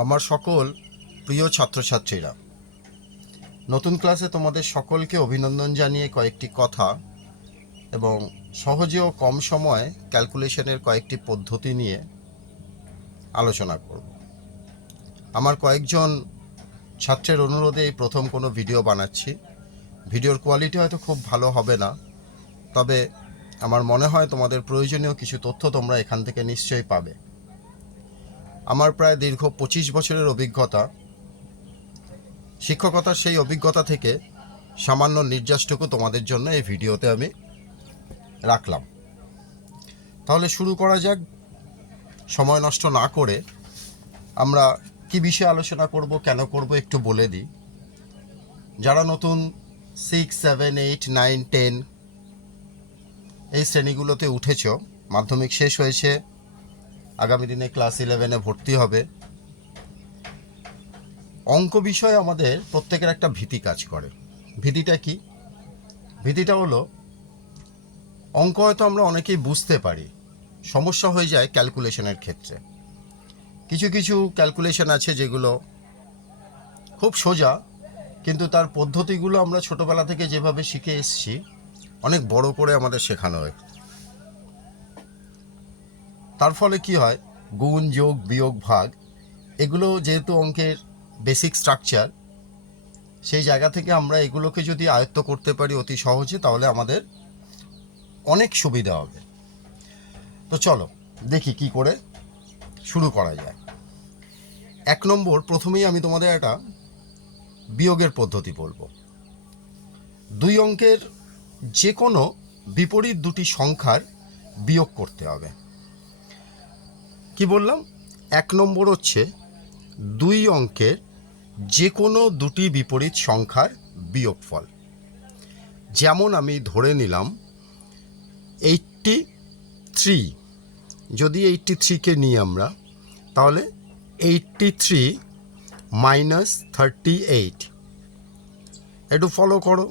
আমার সকল প্রিয় ছাত্রছাত্রীরা, নতুন ক্লাসে তোমাদের সকলকে অভিনন্দন জানিয়ে কয়েকটি কথা এবং সহজে ও কম সময়ে ক্যালকুলেশনের কয়েকটি পদ্ধতি নিয়ে আলোচনা করব। আমার কয়েকজন ছাত্রের অনুরোধে এই প্রথম কোনো ভিডিও বানাচ্ছি। ভিডিওর কোয়ালিটি হয়তো খুব ভালো হবে না, তবে আমার মনে হয় তোমাদের প্রয়োজনীয় কিছু তথ্য তোমরা এখান থেকে নিশ্চয়ই পাবে। আমার প্রায় দীর্ঘ 25 বছরের অভিজ্ঞতা, শিক্ষকতার সেই অভিজ্ঞতা থেকে সামান্য নির্যাসটুকু তোমাদের জন্য এই ভিডিওতে আমি রাখলাম। তাহলে শুরু করা যাক। সময় নষ্ট না করে আমরা কি বিষয়ে আলোচনা করব, কেন করব একটু বলে দিই। যারা নতুন 6, 7, 8, 9, 10 এই শ্রেণীগুলোতে উঠেছ, মাধ্যমিক শেষ হয়েছে, আগামী দিনে ক্লাস 11-এ ভর্তি হবে, অঙ্ক বিষয়ে আমাদের প্রত্যেকের একটা ভীতি কাজ করে। ভীতিটা কি? ভীতিটা হলো অঙ্ক হয়তো আমরা অনেকেই বুঝতে পারি, সমস্যা হয়ে যায় ক্যালকুলেশনের ক্ষেত্রে। কিছু কিছু ক্যালকুলেশন আছে যেগুলো খুব সোজা, কিন্তু তার পদ্ধতিগুলো আমরা ছোটোবেলা থেকে যেভাবে শিখে এসেছি অনেক বড় করে আমাদের শেখানো হয়। তার ফলে কি হয়, গুণ, যোগ, বিয়োগ, ভাগ এগুলো যেহেতু অঙ্কের বেসিক স্ট্রাকচার, সেই জায়গা থেকে আমরা এগুলোকে যদি আয়ত্ত করতে পারি অতি সহজে, তাহলে আমাদের অনেক সুবিধা হবে। তো চলো দেখি কি করে শুরু করা যায়। 1 নম্বর, প্রথমেই আমি তোমাদের একটা বিয়োগের পদ্ধতি বলবো। 2 অঙ্কের যে কোনো বিপরীত দুটি সংখ্যার বিয়োগ করতে হবে। কি বললাম? 1 নম্বর হচ্ছে 2 অঙ্কের যে কোনো দুটি বিপরীত সংখ্যার বিয়োগফল। যেমন আমি ধরে নিলাম 83, যদি 83কে নিই আমরা, তাহলে 83 মাইনাস 38। একটু ফলো করো,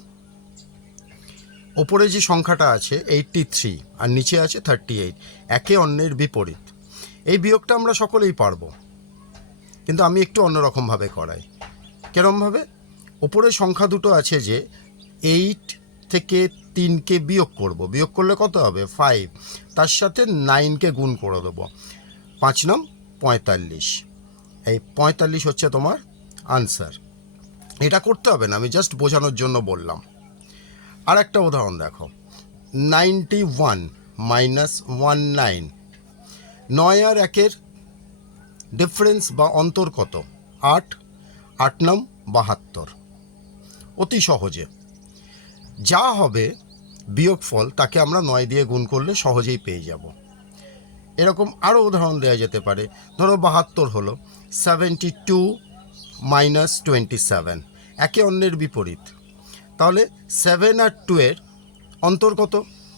ওপরে যে সংখ্যাটা আছে 83 আর নিচে আছে 38, একে অন্যের বিপরীত। এই বিয়োগটা আমরা সকলেই পারবো, কিন্তু আমি একটু অন্যরকমভাবে করাই। কেরমভাবে? ওপরে সংখ্যা দুটো আছে যে 8 থেকে 3কে বিয়োগ করব, বিয়োগ করলে কত হবে? 5, তার সাথে 9কে গুণ করে দেবো, 5 নাম 45। এই 45 হচ্ছে তোমার আনসার। এটা করতে হবে না, আমি জাস্ট বোঝানোর জন্য বললাম। আর একটা উদাহরণ দেখো, 91 মাইনাস 19। 9 আর 1-এর ডিফারেন্স বা অন্তর কত? 8, 8 নাম 72। অতি সহজে যা হবে বিয়োগফল, তাকে আমরা 9 দিয়ে গুণ করলে সহজেই পেয়ে যাব। এরকম আরও উদাহরণ দেওয়া যেতে পারে। ধরো 72 হলো 72 মাইনাস 27, একে অন্যের বিপরীত। তাহলে 7 আর 2-এর অন্তর কত?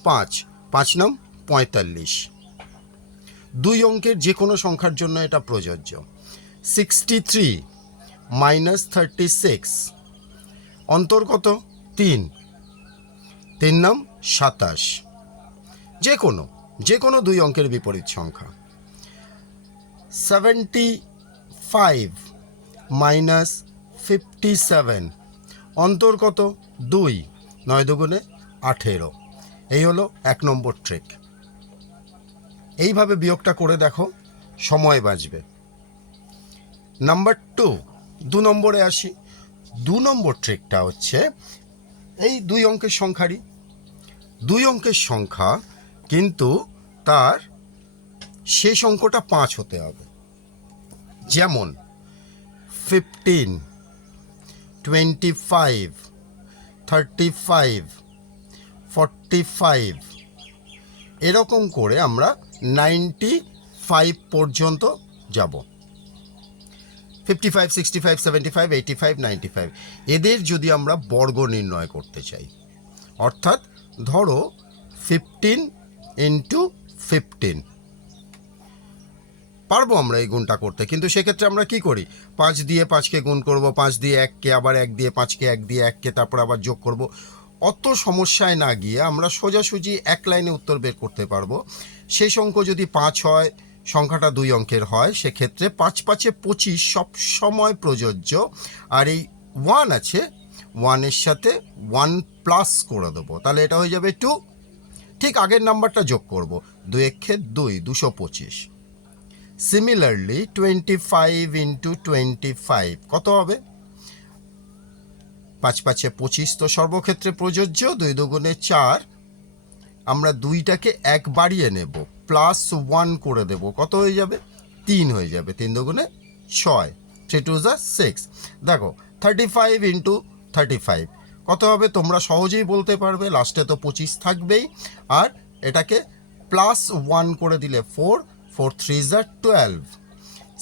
5, 5 নাম 45। 2 অঙ্কের যে কোনো সংখ্যার জন্য এটা প্রযোজ্য। 63 মাইনাস 36, অন্তর কত? 3, 3 নাম 27। যে কোনো 2 অঙ্কের বিপরীত সংখ্যা। 75 মাইনাস 57, অন্তর কত? 2, 9 দুগুণে 18। এই হলো 1 নম্বর ট্রিক। এইভাবে বিয়োগটা করে দেখো, সময় বাঁচবে। নাম্বার 2 নম্বরে আসি। 2 নম্বর ট্রিকটা হচ্ছে এই 2 অঙ্কের সংখ্যারই। 2 অঙ্কের সংখ্যা, কিন্তু তার শেষ অঙ্কটা 5 হতে হবে। যেমন 15, 25, 35, 45, এরকম করে আমরা 95 পর্যন্ত যাব। 55, 65, 75, 85, 95 এদের যদি আমরা বর্গ নির্ণয় করতে চাই, অর্থাৎ ধরো 15 ইন্টু 15, পারবো আমরা এই গুণটা করতে, কিন্তু সেক্ষেত্রে আমরা কি করি? 5 দিয়ে 5কে গুণ করব, 5 দিয়ে 1কে, আবার 1 দিয়ে 5কে, 1 দিয়ে 1কে, তারপর আবার যোগ করব। অত সমস্যায় না গিয়ে আমরা সোজাসুজি এক লাইনে উত্তর বের করতে পারবো। শেষ অঙ্ক যদি 5 হয়, সংখ্যাটা 2 অঙ্কের হয়, সেক্ষেত্রে 5 5 25 সব সময় প্রযোজ্য। আর এই 1 আছে, 1-এর সাথে 1 প্লাস করে দেবো, তাহলে এটা হয়ে যাবে 2। ঠিক আগের নাম্বারটা যোগ করব, 2 একে 2, 225। সিমিলারলি 25 ইন্টু 25 কত হবে? 5 5 25 তো সর্বক্ষেত্রে প্রযোজ্য, 2 দুগুণে 4। আমরা 2টাকে 1 বাড়িয়ে নেব, প্লাস 1 করে দেব, কত হয়ে যাবে? 3 হয়ে যাবে। 3 দুগুণে 6, 3 2 যা 6। দেখো 35 ইন্টু 35 কত হবে? তোমরা সহজেই বলতে পারবে, লাস্টে তো 25 থাকবেই। আর এটাকে প্লাস 1 করে দিলে 4, 4 3 যা 12।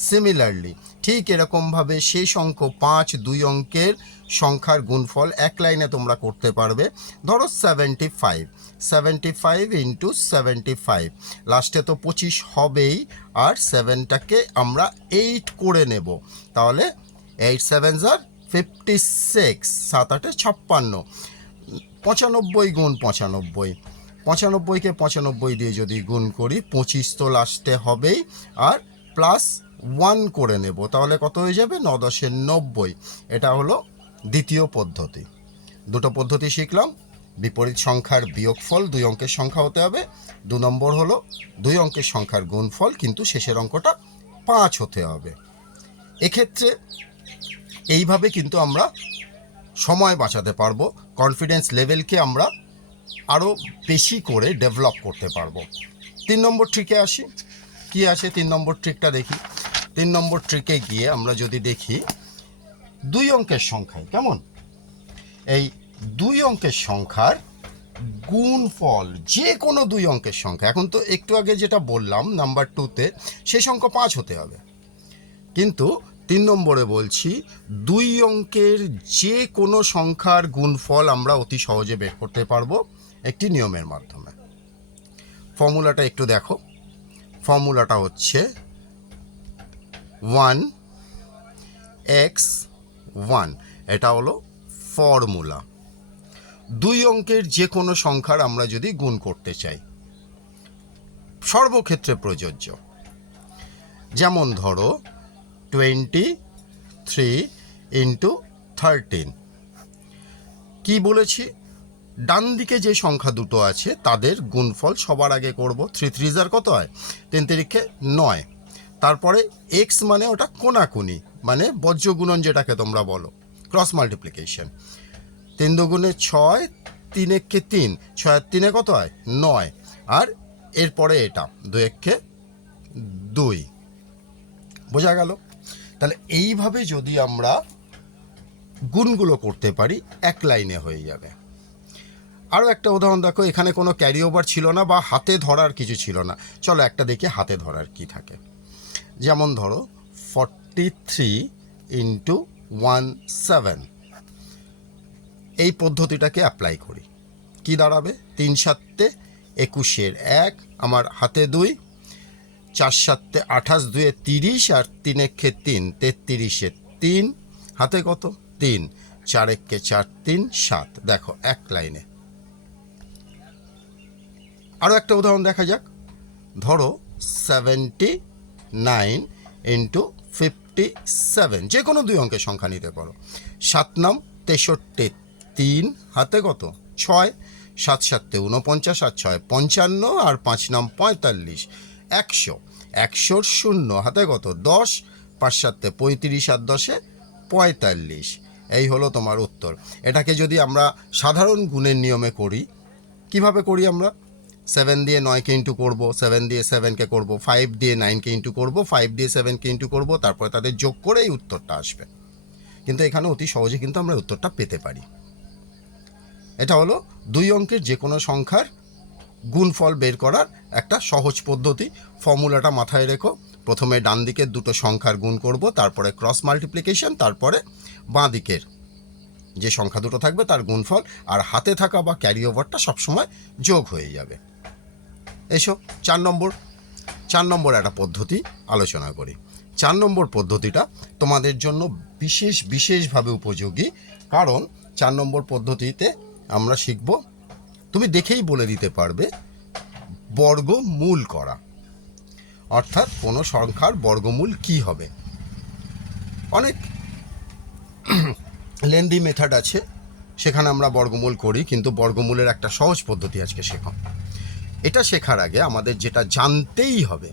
সিমিলারলি ঠিক এরকমভাবে শেষ অঙ্ক 5 2 অঙ্কের সংখ্যার গুণফল এক লাইনে তোমরা করতে পারবে। ধরো 75 ইন্টু 75, লাস্টে তো 25 হবেই, আর 7টাকে আমরা 8 করে নেব, তাহলে 8 7 যার 56, 7 8 56। 95 গুণ 95, 95কে 95 দিয়ে যদি গুণ করি 25 তো লাস্টে হবেই, আর প্লাস 1 করে নেব, তাহলে কত হয়ে যাবে? 9 10 90। এটা হলো দ্বিতীয় পদ্ধতি। দুটো পদ্ধতি শিখলাম। বিপরীত সংখ্যার বিয়োগফল 2 অঙ্কের সংখ্যা হতে হবে। 2 নম্বর হলো 2 অঙ্কের সংখ্যার গুণফল, কিন্তু শেষের অঙ্কটা 5 হতে হবে। এক্ষেত্রে এইভাবে কিন্তু আমরা সময় বাঁচাতে পারবো, কনফিডেন্স লেভেলকে আমরা আরও বেশি করে ডেভেলপ করতে পারবো। 3 নম্বর ট্রিকে আসি। কি আছে 3 নম্বর ট্রিকটা দেখি। 3 নম্বর ট্রিকে গিয়ে আমরা যদি দেখি 2 অঙ্কের সংখ্যায়, কেমন এই 2 অঙ্কের সংখ্যার গুণফল, যে কোনো 2 অঙ্কের সংখ্যা, এখন তো একটু আগে যেটা বললাম নাম্বার 2তে, সেই সংখ্যা 5 হতে হবে, কিন্তু 3 নম্বরে বলছি 2 অঙ্কের যে কোনো সংখ্যার গুণফল আমরা অতি সহজে বের করতে পারবো একটি নিয়মের মাধ্যমে। ফর্মুলাটা একটু দেখো। ফর্মুলাটা হচ্ছে 1x1, এটা হলো ফর্মুলা। 2 অঙ্কের যে কোনো সংখ্যার আমরা যদি গুণ করতে চাই, সর্বক্ষেত্রে প্রযোজ্য। যেমন ধরো 23 ইন্টু 13, কি বলেছি? ডান দিকে যে সংখ্যা দুটো আছে তাদের গুণফল সবার আগে করব। 3 3 যার কত হয়? 3 3 9। তারপরে এক্স মানে ওটা কোনাকুনি, মানে বজ্র গুণন যেটাকে তোমরা বলো, ক্রস মাল্টিপ্লিকেশন। 3 দুগুণে 6, 3 1 3, 6 আর 3 কত হয়? 9। আর এরপরে এটা 2 1 2। বোঝা গেল? তাহলে এইভাবে যদি আমরা গুণগুলো করতে পারি এক লাইনে হয়ে যাবে। আরও একটা উদাহরণ দেখো, এখানে কোনো ক্যারি ওভার ছিল না বা হাতে ধরার কিছু ছিল না। চলো একটা দেখি হাতে ধরার কি থাকে। যেমন ধরো 43 ইন্টু 17, এই পদ্ধতিটাকে অ্যাপ্লাই করি। কি দাঁড়াবে? 3 7 21 1, আমার হাতে 2, 4 7 28 2 30, আর 3 1 3 33 3, হাতে কত? 3, 4 1 4 3 7। দেখো এক লাইনে। আরও একটা উদাহরণ দেখা যাক। ধরো 79 ইন্টু 57, যে কোনো 2 অঙ্কের সংখ্যা নিতে পারো। 7 নাম 63 3, হাতে কত? 6, 7 7 49, আর 6 55, আর 5 নাম 45 100। 100 0, হাতে কত? 10, 5 7 35, আর 10 45। এই হলো তোমার উত্তর। এটাকে যদি আমরা সাধারণ গুণের নিয়মে করি, কিভাবে করি আমরা? 7 দিয়ে 9কে ইন্টু করবো, 7 দিয়ে 7কে করবো, 5 দিয়ে 9কে ইন্টু করবো, 5 দিয়ে 7কে ইন্টু করবো, তারপরে তাদের যোগ করে এই উত্তরটা আসবে। কিন্তু এখানে অতি সহজে কিন্তু আমরা উত্তরটা পেতে পারি। এটা হলো 2 অঙ্কের যে কোনো সংখ্যার গুণফল বের করার একটা সহজ পদ্ধতি। ফর্মুলাটা মাথায় রেখো। প্রথমে ডান দিকের দুটো সংখ্যার গুণ করব, তারপরে ক্রস মাল্টিপ্লিকেশন, তারপরে বাঁ দিকের যে সংখ্যা দুটো থাকবে তার গুণফল, আর হাতে থাকা বা ক্যারি ওভারটা সবসময় যোগ হয়ে যাবে। এসো 4 নম্বর একটা পদ্ধতি আলোচনা করি। 4 নম্বর পদ্ধতিটা তোমাদের জন্য বিশেষভাবে উপযোগী, কারণ 4 নম্বর পদ্ধতিতে আমরা শিখব, তুমি দেখেই বলে দিতে পারবে, বর্গমূল করা। অর্থাৎ কোনো সংখ্যার বর্গমূল কি হবে। অনেক লেন্দি মেথড আছে, সেখানে আমরা বর্গমূল করি, কিন্তু বর্গমূলের একটা সহজ পদ্ধতি আজকে শেখো। এটা শেখার আগে আমাদের যেটা জানতেই হবে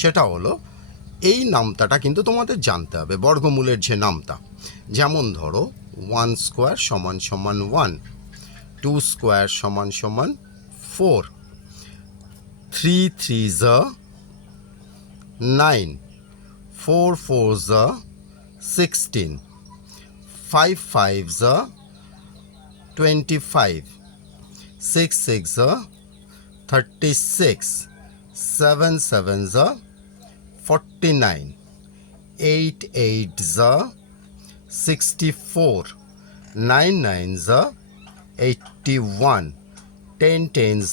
সেটা হলো এই নামতাটা কিন্তু তোমাদের জানতে হবে, বর্গমূলের যে নামতা। যেমন ধরো 1 স্কোয়ার সমান সমান 1, 2 স্কোয়ার সমান সমান 4, 3 3 9, 4 4 16, 5 5 25, 6 6 36, 7 7 49, 8 8 64, 9 9 81, 10 10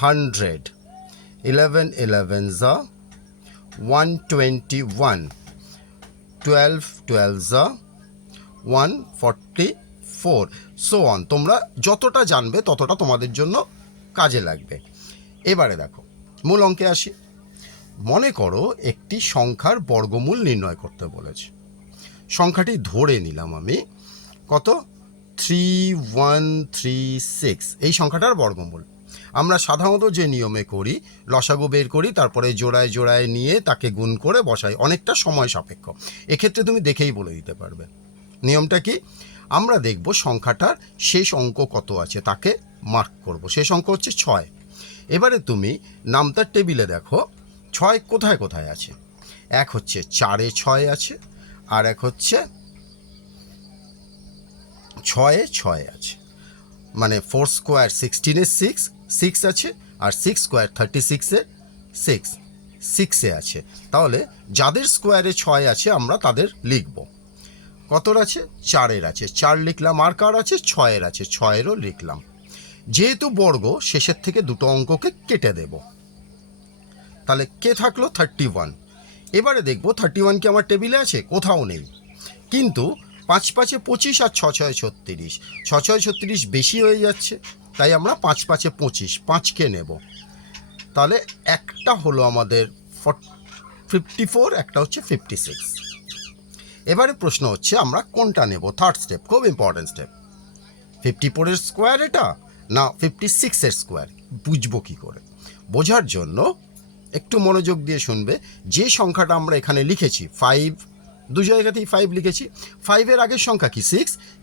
100, 11 11 121, 12 12 144, সো অন। তোমরা যতটা জানবে ততটা তোমাদের জন্য কাজে লাগবে। এবারে দেখো মূল অঙ্কে আসি। মনে করো একটি সংখ্যার বর্গমূল নির্ণয় করতে বলেছে। সংখ্যাটি ধরে নিলাম আমি কত, 3136, এই সংখ্যাটার বর্গমূল। আমরা সাধারণত যে নিয়মে করি, লসাগু বের করি, তারপরে জোড়ায় জোড়ায় নিয়ে তাকে গুণ করে বসাই, অনেকটা সময় সাপেক্ষ। এক্ষেত্রে তুমি দেখেই বলে দিতে পারবে নিয়মটা কি। আমরা দেখব সংখ্যাটার শেষ অঙ্ক কত আছে, তাকে মার্ক করব। শেষ অঙ্ক হচ্ছে 6। এবারে তুমি নামতার টেবিলে দেখো 6 কোথায় কোথায় আছে। এক হচ্ছে 4-এ 6 আছে, আর এক হচ্ছে 6-এ 6 আছে। মানে 4 স্কোয়ার 16-এ 6 আছে, আর 6 স্কোয়ার 36-এ 6-এ আছে। তাহলে যাদের স্কোয়ারে 6 আছে আমরা তাদের লিখব। কতর আছে? 4-এর আছে, 4 লিখলাম। আর কার আছে? 6-এর আছে, 6-এরও লিখলাম। যেহেতু বর্গ, শেষের থেকে দুটো অঙ্ককে কেটে দেব। তাহলে কে থাকলো? 31। এবারে দেখব 31 কি আমার টেবিলে আছে? কোথাও নেই। কিন্তু 5 5 25 আর 6 6 36, 6 6 36 বেশি হয়ে যাচ্ছে, তাই আমরা 5 5 25, 5কে নেব। তাহলে একটা হলো আমাদের 54, একটা হচ্ছে 56। এবারে প্রশ্ন হচ্ছে আমরা কোনটা নেব। থার্ড স্টেপ, খুব ইম্পর্টেন্ট স্টেপ। 54-এর স্কোয়ার এটা না 56-এর স্কোয়ার, বুঝবো কী করে? বোঝার জন্য একটু মনোযোগ দিয়ে শুনবে। যে সংখ্যাটা আমরা এখানে লিখেছি 5, দু জায়গাতেই 5 লিখেছি। 5-এর আগের সংখ্যা কি?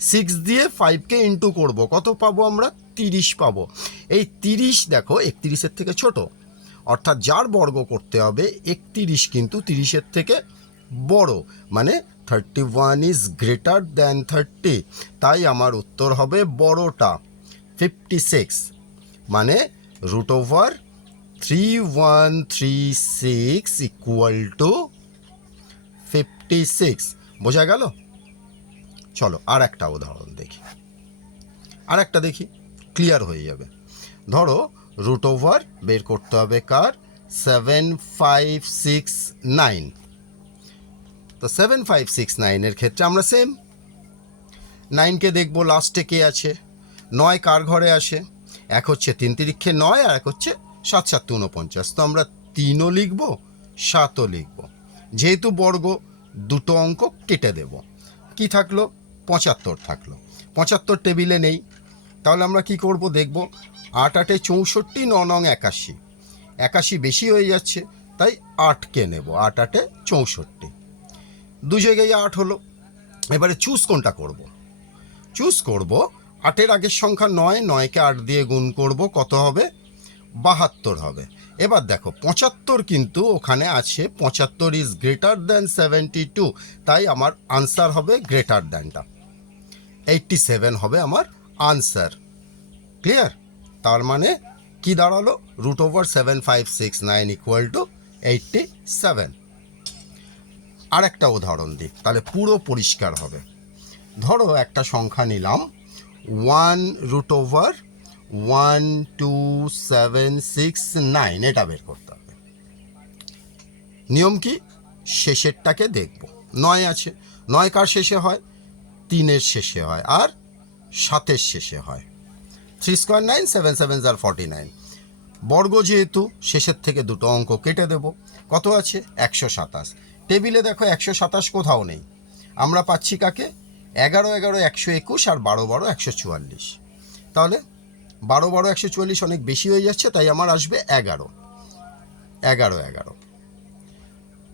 6 দিয়ে 5কে ইন্টু করব, কত পাবো আমরা? 30 পাবো। এই 30 দেখো 31-এর থেকে ছোট, অর্থাৎ যার বর্গ করতে হবে 31 কিন্তু 30-এর থেকে বড়, মানে 31 ইজ গ্রেটার দ্যান 30। তাই আমার উত্তর হবে বড়টা 56, মানে √3136 ইকুয়াল টু 56। বোঝা গেল? চলো আর একটা উদাহরণ দেখি, আর একটা দেখি, ক্লিয়ার হয়ে যাবে। ধরো √, বের করতে হবে কার? 7569। তো 7569-এর ক্ষেত্রে আমরা সেম 9কে দেখবো লাস্টে কে আছে। 9 কার ঘরে আসে? এক হচ্ছে 3 তিরিক্ষে 9, আর এক হচ্ছে 7 7 49। তো আমরা 3ও লিখব, 7ও লিখব। যেহেতু বর্গ, দুটো অঙ্ক কেটে দেব। কি থাকলো? 75 থাকলো। 75 টেবিলে নেই, তাহলে আমরা কি করব দেখব। 8 8-এ 64, 9 9 81, 81 বেশি হয়ে যাচ্ছে, তাই 8কে নেব। 8 8-এ 64, দু জায়গায় 8 হলো। এবারে চুজ কোনটা করব? চুজ করব 8-এর আগের সংখ্যা 9, 9কে 8 দিয়ে গুণ করব, কত হবে? 72 হবে। এবার দেখো 75 কিন্তু ওখানে আছে, 75 ইজ গ্রেটার দ্যান 72, তাই আমার আনসার হবে গ্রেটার দ্যানটা, 87 হবে আমার আনসার। ক্লিয়ার? তার মানে কি দাঁড়ালো? √7569 ইকুয়াল টু 87। আর একটা উদাহরণ দিই, তাহলে পুরো পরিষ্কার হবে। ধরো একটা সংখ্যা নিলাম 1/√12769, এটা বের করতে হবে। নিয়ম কি? শেষেরটাকে দেখব। 9 আছে, 9 কার শেষে হয়? 3-এর শেষে হয়, আর 7-এর শেষে হয়। 3 স্কোয়ার 9, 7 7 49। বর্গ যেহেতু শেষের থেকে দুটো অঙ্ক কেটে দেব। কত আছে? 127। টেবিলে দেখো 127 কোথাও নেই। আমরা পাচ্ছি কাকে? 11 11 121 আর 12 12 144। তাহলে 12 12 144 অনেক বেশি হয়ে যাচ্ছে, তাই আমার আসবে 11 11 11।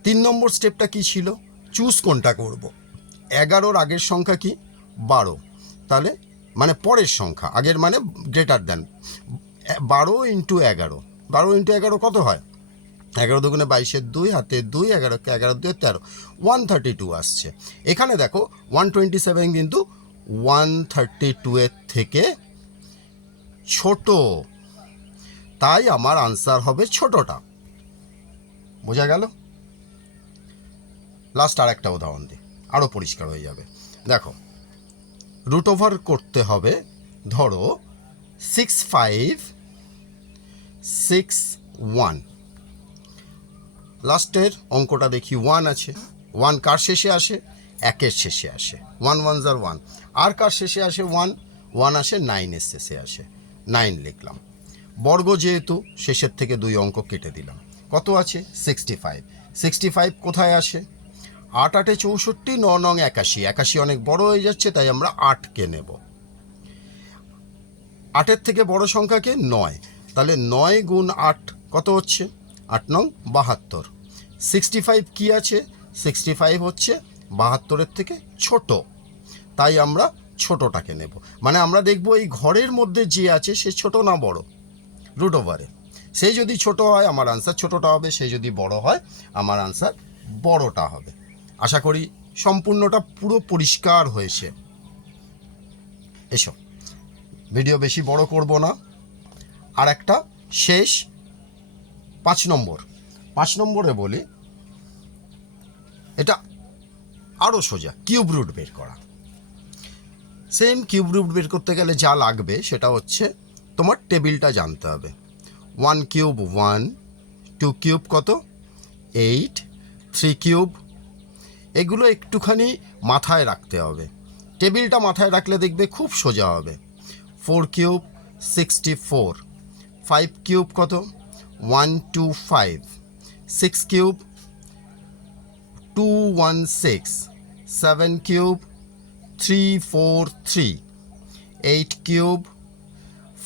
3 নম্বর স্টেপটা কি ছিল? চুজ কোনটা করব। 11-র আগের সংখ্যা কি? 12। তাহলে মানে পরের সংখ্যা, আগের মানে গ্রেটার দ্যান। 12 ইন্টু 11, 12 ইন্টু 11 কত হয়? 11 দুগুণে 22-এর 2, হাতে 2, 11কে 11 2 13, 132 আসছে। এখানে দেখো 127 কিন্তু 132-এর থেকে ছোট, তাই আমার আনসার হবে ছোটটা। বোঝা গেল? লাস্ট আর একটা উদাহরণ দিই, আরও পরিষ্কার হয়ে যাবে। দেখো, রুট ওভার করতে হবে, ধরো 6561। লাস্টের অঙ্কটা দেখি 1 আছে। 1 কার শেষে আসে? 1-এর শেষে আসে। 1 1 1। আর কার শেষে আসে? 1 1 আসে 9-এর শেষে আসে। 9 লিখলাম। বর্গ যেহেতু শেষের থেকে 2 অঙ্ক কেটে দিলাম। কত আছে? 65। 65 কোথায় আসে? 8 8 64, 9 9 81। 81 অনেক বড় হয়ে যাচ্ছে, তাই আমরা 8কে নেব। 8-এর থেকে বড় সংখ্যাকে 9, তাহলে 9 গুণ 8 কত হচ্ছে? 8 9 72। 65 কি আছে? 65 হচ্ছে 72-এর থেকে ছোট, তাই আমরা ছোটটাকে নেব। মানে আমরা দেখব এই ঘরের মধ্যে যে আছে সে ছোট না বড়। রুট ওভারে সে যদি ছোট হয় আমার আনসার ছোটটা হবে, সে যদি বড় হয় আমার আনসার বড়টা হবে। আশা করি সম্পূর্ণটা পুরো পরিষ্কার হয়েছে। এসো, ভিডিও বেশি বড় করব না। আর একটা শেষ 5 নম্বর। 5 নম্বরে বলি, এটা আরও সোজা, কিউব রুট বের করা। সেম কিউব রুট বের করতে গেলে যা লাগবে সেটা হচ্ছে তোমার টেবিলটা জানতে হবে। 1 কিউব 1, 2 কিউব কত? 8, 3 কিউব, এগুলো একটুখানি মাথায় রাখতে হবে। টেবিলটা মাথায় রাখলে দেখবে খুব সোজা হবে। 4 কিউব 64, 5 কিউব কত? 125, 6 cube 216, 7 cube 343, 8 cube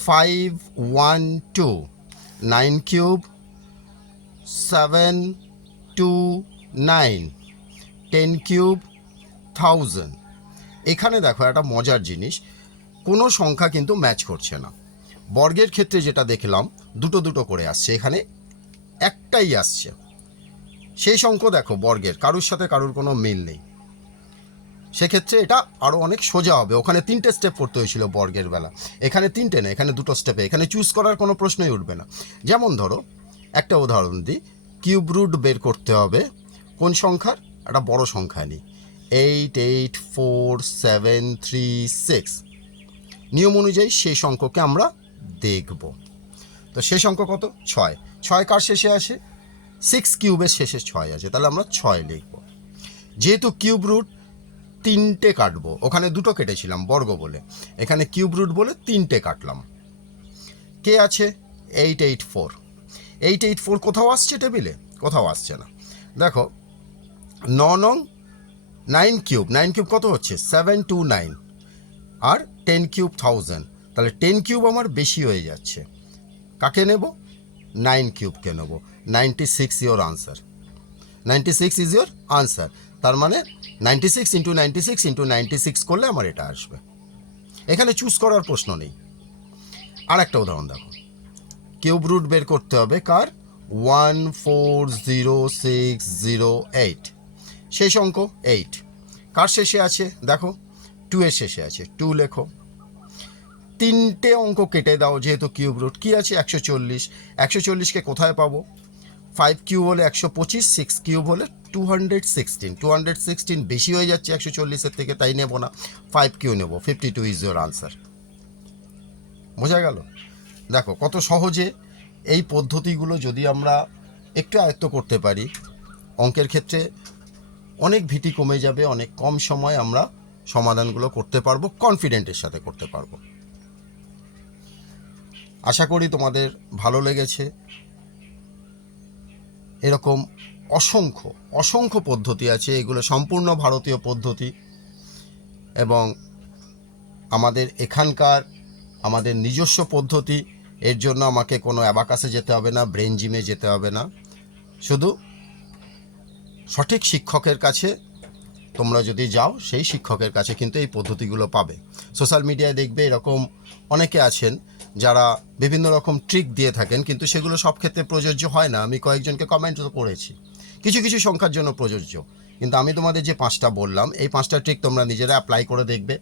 512, 9 cube 729, 10 cube 1000। এখানে দেখো একটা মজার জিনিস, কোনো সংখ্যা কিন্তু ম্যাচ করছে না। বর্গের ক্ষেত্রে যেটা দেখলাম দুটো দুটো করে আসছে, এখানে একটাই আসছে। সেই সংখ্যা দেখো বর্গের কারুর সাথে কারুর কোনো মিল নেই, সেক্ষেত্রে এটা আরও অনেক সোজা হবে। ওখানে 3টে স্টেপ করতে হয়েছিল বর্গের বেলা, এখানে 3টে না, এখানে 2টো স্টেপে। এখানে চুজ করার কোনো প্রশ্নই উঠবে না। যেমন ধরো একটা উদাহরণ দিই, কিউব রুট বের করতে হবে কোন সংখ্যার? একটা বড় সংখ্যা নিই, 8 8 4 7 3 6। নিয়ম অনুযায়ী সেই সংখ্যকে আমরা দেখব। তো সেই সংখ্যা কত? 6। 6 কার শেষে আসে? 6 কিউবের শেষে 6 আছে, তাহলে আমরা 6 লিখব। যেহেতু কিউব রুট 3টে কাটবো, ওখানে 2টো কেটেছিলাম বর্গ বলে, এখানে কিউব রুট বলে 3টে কাটলাম। কে আছে? 884। 884 কোথাও আসছে টেবিলে? কোথাও আসছে না। দেখো 9 9 9 কিউব, 9 কিউব কত হচ্ছে? 729, আর 10 কিউব 1000, তাহলে 10 কিউব আমার বেশি হয়ে যাচ্ছে। কাকে নেব? 9 কিউবকে নেব। 96 your answer. 96 is your answer. তার মানে 96 ইন্টু 96 ইন্টু 96 করলে আমার এটা আসবে। এখানে চুজ করার প্রশ্ন নেই। আর একটা উদাহরণ দেখো, কিউব রুট বের করতে হবে কার? 140,608, শেষ অঙ্ক 8। কার শেষে আছে? দেখো 2 এর শেষে আছে, 2 লেখো। 3টে অঙ্ক কেটে দাও, যেহেতু কিউব রুট কি আছে? 140। 140কে কোথায় পাবো? 5 কিউব হলে 125, 6 কিউব হলে 216। 216 বেশি হয়ে যাচ্ছে 140-এর থেকে, তাই নেব না, 5 কিউ নেব। 52 ইজ ইয়োর আনসার। বোঝা গেল? দেখো কত সহজে এই পদ্ধতিগুলো যদি আমরা একটু আয়ত্ত করতে পারি, অঙ্কের ক্ষেত্রে অনেক ভীতি কমে যাবে, অনেক কম সময় আমরা সমাধানগুলো করতে পারবো, কনফিডেন্টের সাথে করতে পারবো। আশা করি তোমাদের ভালো লেগেছে। এরকম অসংখ্য অসংখ্য পদ্ধতি আছে, এগুলো সম্পূর্ণ ভারতীয় পদ্ধতি এবং আমাদের এখানকার আমাদের নিজস্ব পদ্ধতি। এর জন্য আমাকে কোনো অ্যাবাকাসে যেতে হবে না, ব্রেন জিমে যেতে হবে না। শুধু সঠিক শিক্ষকের কাছে তোমরা যদি যাও, সেই শিক্ষকের কাছে কিন্তু এই পদ্ধতিগুলো পাবে। সোশ্যাল মিডিয়ায় দেখবে এরকম অনেকে আছেন যারা বিভিন্ন রকম ট্রিক দিয়ে থাকেন, কিন্তু সেগুলো সব ক্ষেত্রে প্রযোজ্য হয় না। আমি কয়েকজনকে কমেন্টও করেছি, কিছু কিছু সংখ্যার জন্য প্রযোজ্য। কিন্তু আমি তোমাদের যে 5টা বললাম, এই 5টা ট্রিক তোমরা নিজেরা অ্যাপ্লাই করে দেখবে,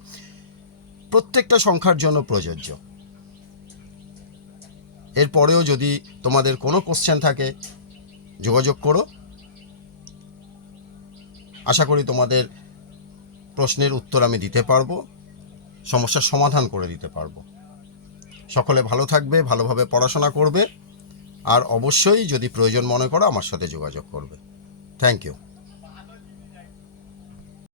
প্রত্যেকটা সংখ্যার জন্য প্রযোজ্য। এরপরেও যদি তোমাদের কোনো কোশ্চেন থাকে যোগাযোগ করো। আশা করি তোমাদের প্রশ্নের উত্তর আমি দিতে পারবো, সমস্যার সমাধান করে দিতে পারবো। সকলে ভালো থাকবে, ভালোভাবে পড়াশোনা করবে, আর অবশ্যই যদি প্রয়োজন মনে করো আমার সাথে যোগাযোগ করবে। Thank you.